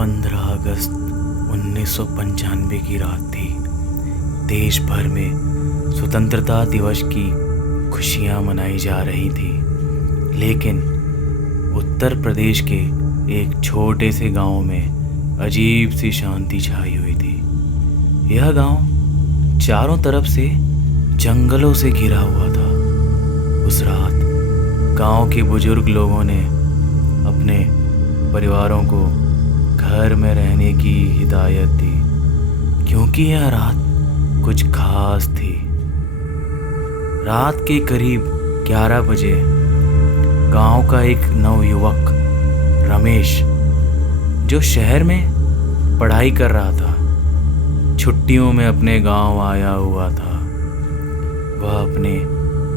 15 अगस्त 1995 की रात थी। देश भर में स्वतंत्रता दिवस की खुशियां मनाई जा रही थी, लेकिन उत्तर प्रदेश के एक छोटे से गांव में अजीब सी शांति छाई हुई थी। यह गांव चारों तरफ से जंगलों से घिरा हुआ था। उस रात गांव के बुजुर्ग लोगों ने अपने परिवारों को घर में रहने की हिदायत दी, क्योंकि यह रात कुछ खास थी। रात के करीब 11 बजे गांव का एक नवयुवक रमेश, जो शहर में पढ़ाई कर रहा था, छुट्टियों में अपने गांव आया हुआ था। वह अपने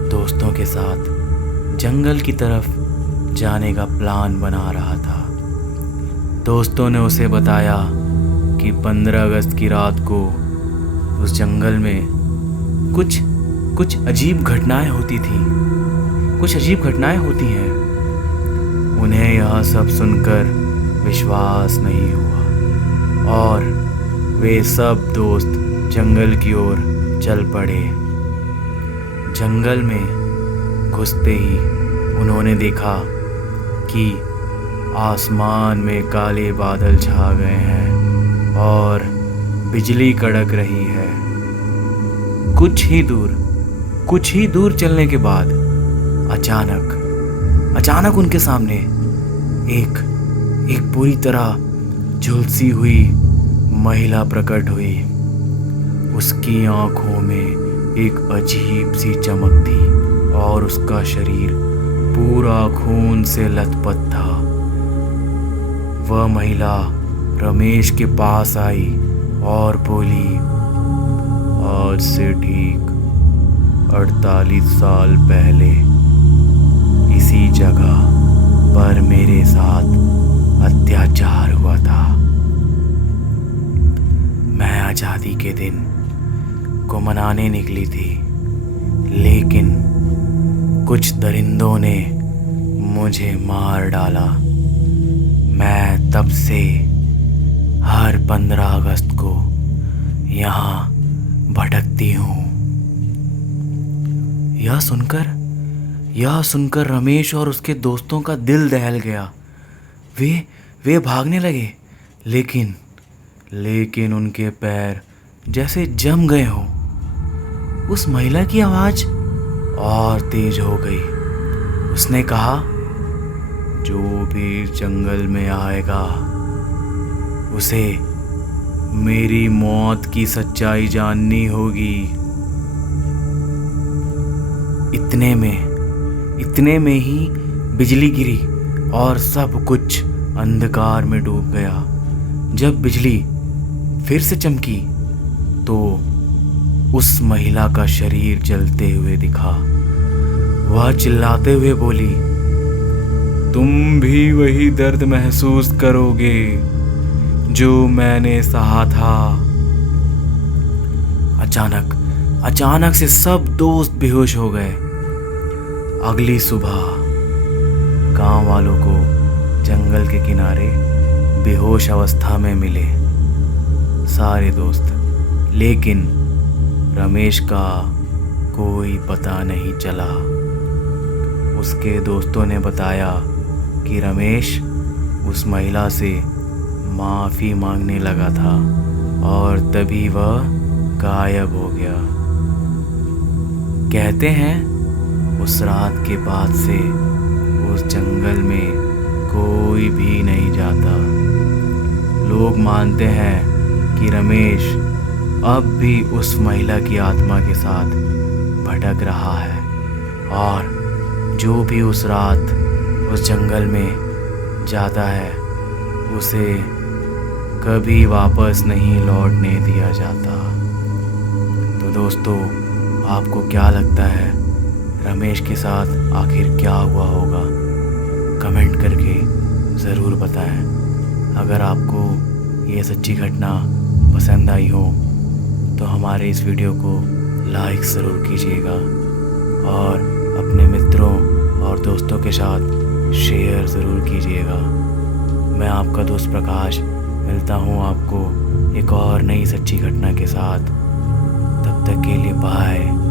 दोस्तों के साथ जंगल की तरफ जाने का प्लान बना रहा था। दोस्तों ने उसे बताया कि 15 अगस्त की रात को उस जंगल में कुछ अजीब घटनाएं होती थी, कुछ अजीब घटनाएं होती हैं। उन्हें यह सब सुनकर विश्वास नहीं हुआ और वे सब दोस्त जंगल की ओर चल पड़े। जंगल में घुसते ही उन्होंने देखा कि आसमान में काले बादल छा गए हैं और बिजली कड़क रही है। कुछ ही दूर चलने के बाद अचानक उनके सामने एक पूरी तरह झुलसी हुई महिला प्रकट हुई। उसकी आंखों में एक अजीब सी चमक थी और उसका शरीर पूरा खून से लथपथ था। वह महिला रमेश के पास आई और बोली, आज से ठीक 48 साल पहले इसी जगह पर मेरे साथ अत्याचार हुआ था। मैं आज़ादी के दिन को मनाने निकली थी, लेकिन कुछ दरिंदों ने मुझे मार डाला। मैं तब से हर 15 अगस्त को यहाँ भटकती हूँ। यह सुनकर रमेश और उसके दोस्तों का दिल दहल गया। वे भागने लगे, लेकिन उनके पैर जैसे जम गए हों। उस महिला की आवाज़ और तेज हो गई। उसने कहा, जो भी जंगल में आएगा उसे मेरी मौत की सच्चाई जाननी होगी। इतने में ही बिजली गिरी और सब कुछ अंधकार में डूब गया। जब बिजली फिर से चमकी तो उस महिला का शरीर जलते हुए दिखा। वह चिल्लाते हुए बोली, तुम भी वही दर्द महसूस करोगे जो मैंने सहा था। अचानक से सब दोस्त बेहोश हो गए। अगली सुबह गांव वालों को जंगल के किनारे बेहोश अवस्था में मिले सारे दोस्त, लेकिन रमेश का कोई पता नहीं चला। उसके दोस्तों ने बताया कि रमेश उस महिला से माफ़ी मांगने लगा था और तभी वह गायब हो गया। कहते हैं उस रात के बाद से उस जंगल में कोई भी नहीं जाता। लोग मानते हैं कि रमेश अब भी उस महिला की आत्मा के साथ भटक रहा है और जो भी उस रात उस जंगल में जाता है उसे कभी वापस नहीं लौटने दिया जाता। तो दोस्तों, आपको क्या लगता है रमेश के साथ आखिर क्या हुआ होगा? कमेंट करके ज़रूर बताएं। अगर आपको ये सच्ची घटना पसंद आई हो तो हमारे इस वीडियो को लाइक ज़रूर कीजिएगा और अपने मित्रों और दोस्तों के साथ शेयर ज़रूर कीजिएगा। मैं आपका दोस्त प्रकाश मिलता हूँ आपको एक और नई सच्ची घटना के साथ। तब तक के लिए बाय।